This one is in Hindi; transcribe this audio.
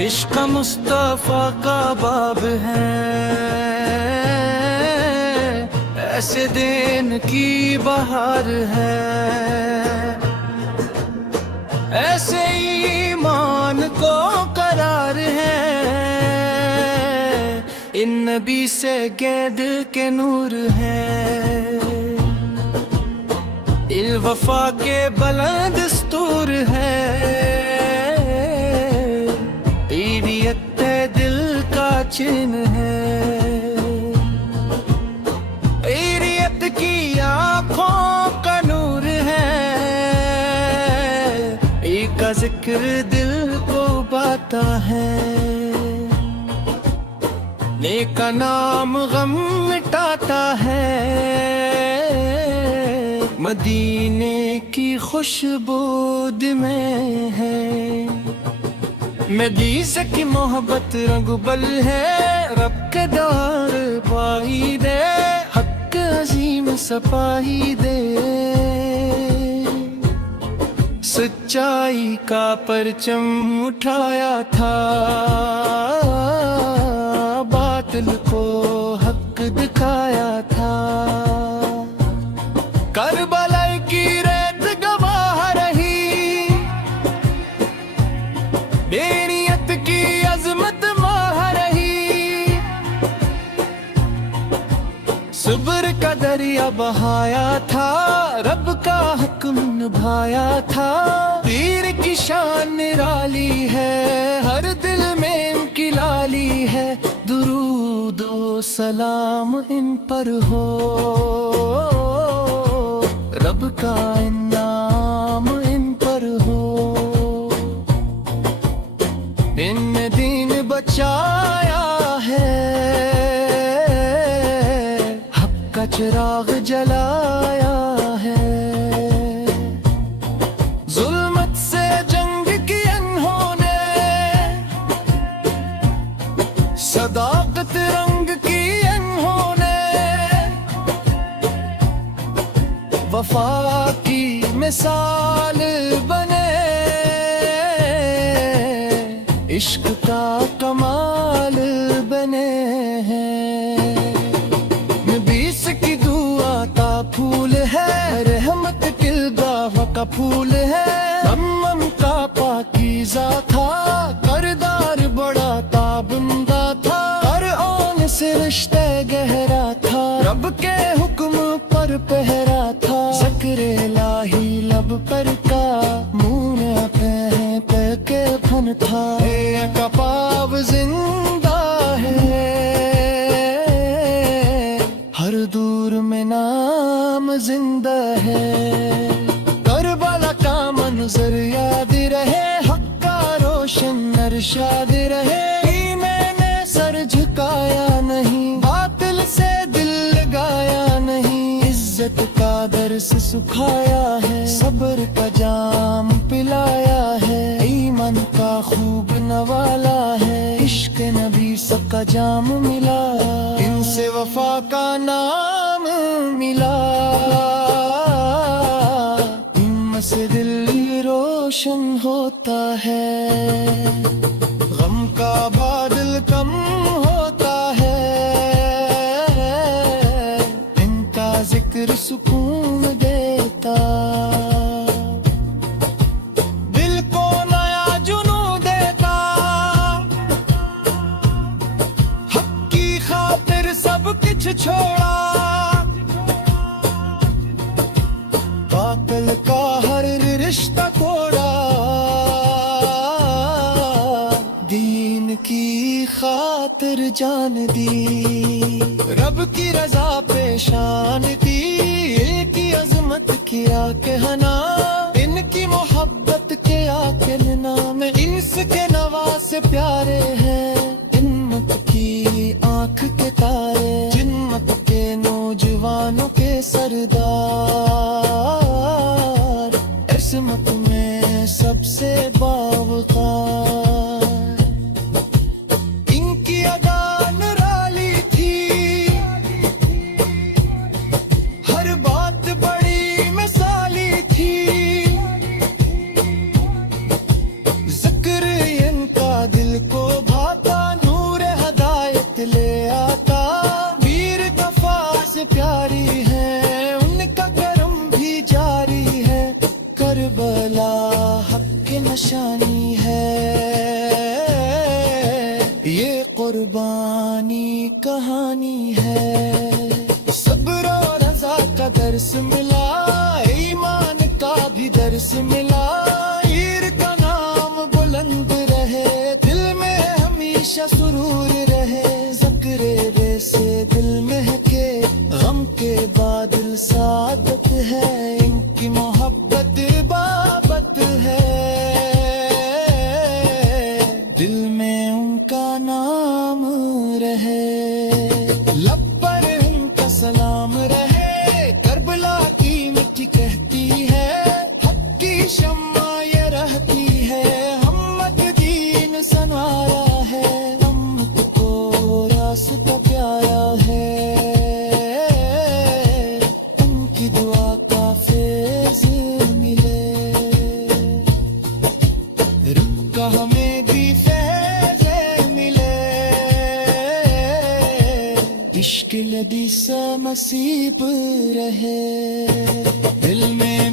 इश्क मुस्तफा का बाब है, ऐसे दिन की बहार है, ऐसे ईमान को करार है। इन नबी से गेंद के नूर है, इल वफा के बुलंद दस्तूर है। दिल का चिन्ह है, इरियत की आँखों का नूर है। एक जिक्र दिल को बाता है, नेक नाम गम मिटाता है। मदीने की खुशबू में है, मदीने की मोहब्बत रंगबल है। रब के दार पाई दे, हक अजीम सपाही दे। सच्चाई का परचम उठाया था, बातिल को हक दिखाया था। करबला की रेत गवाह रही, बेनियत की अजमत माह रही। सब्र का दरिया बहाया था, रब का हुक्म निभाया था। पीर की शान निराली है, हर दिल में इनकी लाली है। दुरूद ओ सलाम इन पर हो, रब का इनाम इन पर हो। इनने दीन बचाया है, हक का चिराग जलाया है। जुल्मत से जंग की इन्होंने, सदाकत रंग की इन्होंने। वफा की मिसाल बने, इश्क का कमाल बने हैं। नबीस की दुआ का फूल है, रहमत किलगाह का फूल है। हम का पाकीज़ा था, करदार बड़ा ताबंदा था। हर आन से रिश्ते गहरा था, रब के हुक्म पर पहरा था। ज़िक्र इलाही लब पर का, मुँह पे के फन था। का पाव जिंदा है, हर दूर में नाम जिंदा है। करबला का मंजर याद रहे, हक का रोशन अरशाद रहे। मैंने सर झुकाया नहीं, बातिल से दिल लगाया नहीं। इज्जत का दर्स सुखाया है, सब्र का जाम पिलाया है। ईमान का खूब नवाला है, इश्क नबी सबका जाम मिला। इनसे वफा का नाम मिला, हिम्मत से दिल रोशन होता है। गम का बादल कम होता है, इनका जिक्र सुकून देता। दिल को नया जुनू देता, हक की खातिर सब कुछ छोड़ा। बातिल का हर रिश्ता तोड़ा, दीन की खातिर जान दी। रब की रजा पे शान दी, इनकी अजमत किया कहना। इनकी मोहब्बत के आकिल नाम, इनके नवाज से प्यारे हैं। इन्मत की आंख के तारे, जिन्मत के नौजवानों के सरदार। इस्मत में सबसे बावकार, कहानी है। सब्र और रज़ा का दर्स मिला, ईमान का भी दर्स मिला। ईर का नाम बुलंद रहे, दिल में हमेशा सुरूर रहे। ज़िक्र रे से दिल महके, गम के बादल सादत है। इनकी मोहब्बत बाबत है, दिल में उनका नाम रहे। लब पर उनका सलाम रहे, करबला की मिट्टी कहती है। हक की शम्मा ये रहती है, हमद दीन सनाया है। उम्मत को रास्ता प्यारा है, उनकी दुआ का फैज़ मिले। रब का हमें भी फैज़ मिले, इश्क लदी सा नसीब रहे। दिल में